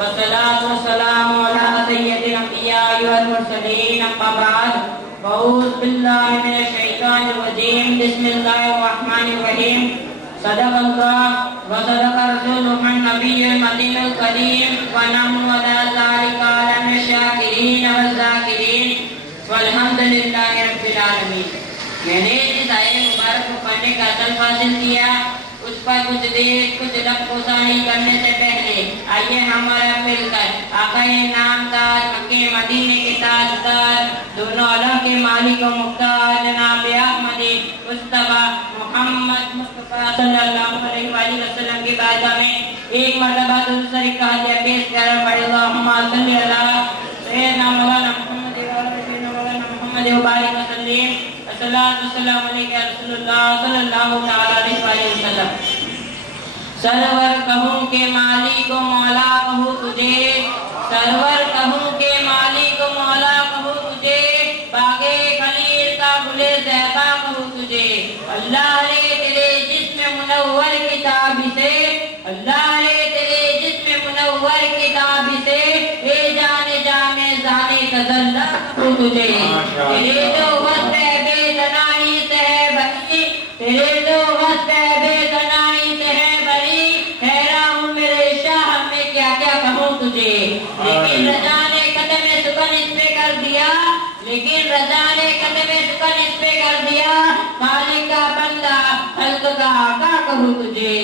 والصلاة والسلام على سيد الأنبياء والمرسلين أما بعد أعوذ بالله من الشيطان الرجيم بسم الله الرحمن الرحيم صدق الله وصدق رسوله النبي المدين الكريم ونحن على ذلك من الشاكرين والذاكرين والحمد لله رب العالمين. میں نے اس آیت مبارک کو پڑھنے کا اصل حاصل کیا، اس پر کچھ دیر کچھ لفظ ثانی کرنے سے پہلے آئیے ہمارا مل کر آقا نامدار مکہ مدینے کے تاجدار دونوں عالم کے مالک و مختار جناب احمد مصطفیٰ محمد مصطفیٰ صلی اللہ علیہ وآلہ وسلم کی بارگاہ میں ایک مرتبہ درود شریف کا ہدیہ پیش کریں. پڑھیں اللہم صلی علی سیدنا مولانا محمد محمد وبارک وسلم. الصلاۃ والسلام علیک یا رسول اللہ صلی اللہ علیہ وآلہ وسلم. سرور کہوں کہ مالک و مولا کہوں تجھے، سرور کہوں کہ مالک و مولا کہوں تجھے، باغ خلیل کا گل زیبا کہوں تجھے. اللہ نے تیرے جسم منور کتاب سے، اللہ نے تیرے جسم منور کتاب سے اے جان جامع زانے تزلہ کہوں تجھے. تیرے جو وصف بے دنائی سے ہے بری، تیرے جو وصف بے دنائی سے ہے بری، حیران ہوں میرے شاہ میں کیا کیا کہوں تجھے. لیکن رضا نے قدم سکن اس پہ کر دیا، لیکن رضا نے قدم سکن اس پہ کر دیا، خالق کا بندہ خلق کا آقا کہوں تجھے.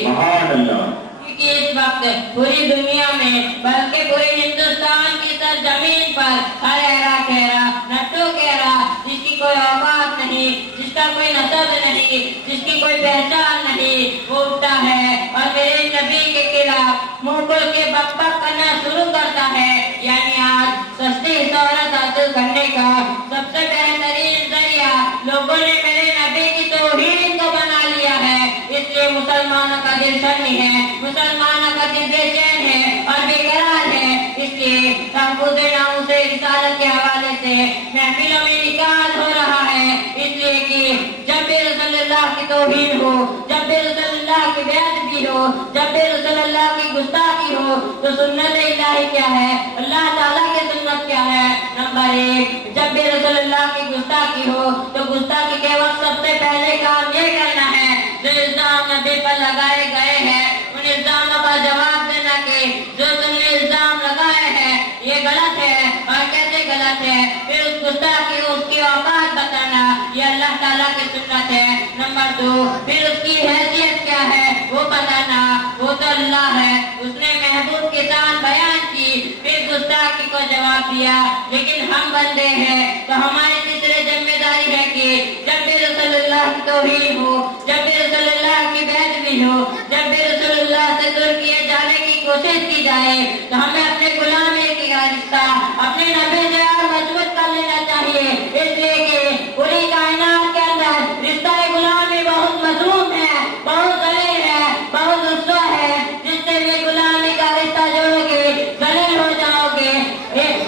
کہ اس وقت پوری دنیا میں بلکہ پوری ہندوستان کی سرزمین پر ہر ایرا کہرا نٹو کہرا جس کی کوئی اوقات نہیں، جس کا کوئی نسب نہیں، جس کی کوئی پہچان نہیں، وہ اٹھتا ہے اور میرے نبی کے خلاف منہ کھول کے بک بک کرنا شروع کرتا ہے. یعنی آج سستی شہرت حاصل کرنے کا سب سے بہترین ذریعہ لوگوں نے میرے نبی کی توہین کو بنا لیا ہے. اس لیے مسلمانوں کا دل سنی ہے، مسلمانوں کا دل بے چین ہے اور بے قرار ہے. اس لیے تحفظ ناموس رسالت کے حوالے سے محفلوں میں نکال ہو رہا ہے. اس لیے کہ جب بھی رسول اللہ کی توہین ہو، جب بھی رسول اللہ کی بےادبی ہو، جب بھی رسول اللہ کی گستاخی ہو تو سنت الہی کیا ہے، اللہ تعالیٰ کی سنت کیا ہے. نمبر 1، جب بھی رسول اللہ کی گستاخی ہو تو گستاخی کے وقت سب سے پہلے کام یہ کرنا ہے جو الزام نبی پر لگائے گئے ہیں ان الزاموں کا جواب دینا کہ جو تم نے الزام لگائے ہیں یہ غلط ہے اور کیسے غلط ہے. پھر اس گستاخی اس کی اوقات بتانا، یہ اللہ تعالیٰ کی سنت ہے. نمبر 2، پھر اس کی حیثیت کیا ہے وہ بتانا، وہ تو اللہ ہے، اس نے محبوب کی شان بیان کی، پھر گستاخی کو جواب دیا. لیکن ہم بندے ہیں تو ہماری تیسری ذمہ داری ہے کہ جب بھی رسول اللہ کی توہین ہو، جب بھی رسول اللہ کی بےادبی ہو، جب بھی رسول اللہ سے دور کیے جانے کی کوشش کی جائے تو ہمیں اپنے غلامی کا رشتہ اپنے نبی سے اور مضبوط کر لینا چاہیے. اس لیے کہ پوری کائنات کے اندر رشتہ غلامی بہت مظلوم ہے، بہت ذلیل ہے، بہت رسوا ہے. جس سے بھی غلامی کا رشتہ جوڑو گے ذلیل ہو جاؤ گے.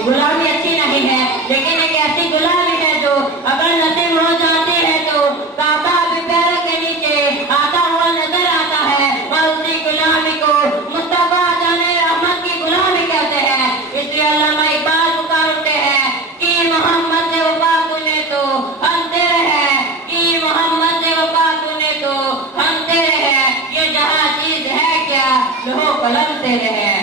غلامی اچھی نہیں ہے، لیکن ایک ایسی غلامی ہے جو اگر نصیب ہو جاتی ہے تو کعبہ بھی پیروں کے نیچے آتا ہوا نظر آتا ہے اور اسی غلامی کو مصطفیٰ جان رحمت کی غلامی کہتے ہیں. اس لیے علامہ اقبال پکارتے ہیں کہ محمد سے وفا نے تو ہم تیرے ہیں، کہ محمد سے وفا نے تو ہم تیرے ہیں، یہ جہاں چیز ہے کیا لوہ قلم تیرے ہیں.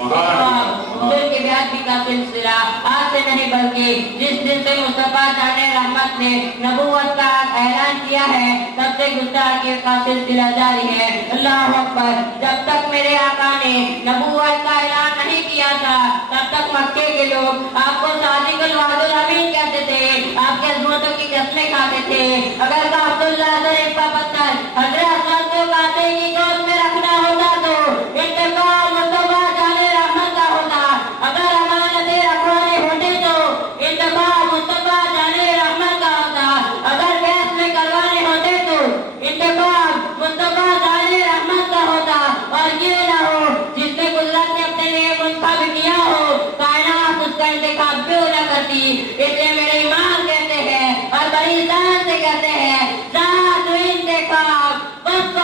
حضور کی بیعت کا سلسلہ آج سے نہیں بلکہ جس دن سے مصطفیٰ جان رحمت نے نبوت کا اعلان کیا ہے تب سے گستاخی کا سلسلہ جاری ہے. اللہ اکبر. جب تک میرے آقا نے نبوت کا اعلان نہیں کیا تھا تب تک مکے کے لوگ آپ کو صادق الوعد الامین کہتے تھے، آپ کے عظمتوں کی قسمیں کھاتے تھے. اگر عبداللہ ظریف کا پتھر حضرت اسود کو کاٹے کی گود میں رکھنا ہوتا تو انتقال مصطفیٰ جان رحمت کا ہوتا. اگر امانتیں رکھوانے ہوتے تو انتقال مصطفیٰ جان رحمت کا ہوتا. اگر فیصلے کروانے ہوتے تو انتقال مصطفیٰ جان رحمت کا ہوتا. اور یہ نہ ہو جس نے قدرت نے اپنے لیے منتخب کیا ہو کائنات اس کا انتخاب کیوں نہ کرتی. اس لیے میرے ایمان کہتے ہیں اور بڑی جان سے کہتے ہیں ذات و انتخاب بس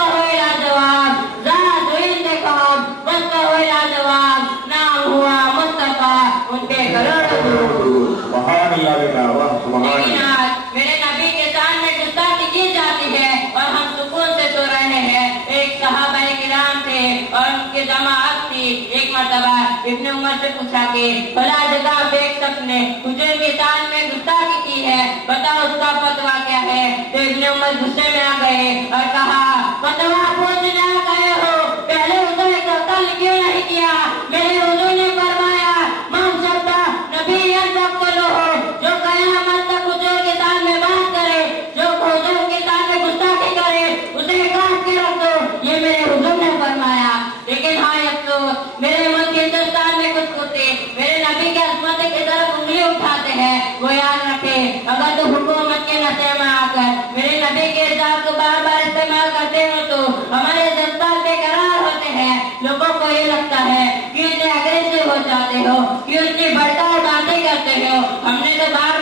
کی جماعت تھی. ایک مرتبہ ابن عمر سے پوچھا کہ بھلا جگہ آپ ایک شخص نے حضور کی شان میں گستاخی کی ہے, بتاؤ اس کا فتویٰ کیا ہے. تو ابن عمر غصے میں آ گئے اور کہا فتویٰ پوچھنے آ گئے ہو, پہلے حضور کا قتل کیوں نہیں کیا. میرے حضور نے فرمایا من شبہ نبی سب کو لو ہو, جو قیامت تک حضور کی شان میں بات کرے, جو حضور کی شان میں گستاخی کرے, اسے کاٹ کے رکھ دو. یہ میرے حضور نے فرمایا. لیکن ہاں افسوس, میرے ملک ہندوستان میں کچھ کتے میرے نبی کی عظمت کی طرف انگلی اٹھاتے ہیں. وہ یاد رکھے, اگر تو حکومت کے نشے میں آ کر میرے نبی کے ارشاد کو بار بار استعمال کرتے ہو تو ہمارے جذبات بے قرار ہوتے ہیں. لوگوں کو یہ لگتا ہے کہ اتنے اگریسو ہو جاتے ہو, کہ اتنی بڑکاؤ باتیں کرتے ہو. ہم نے تو بار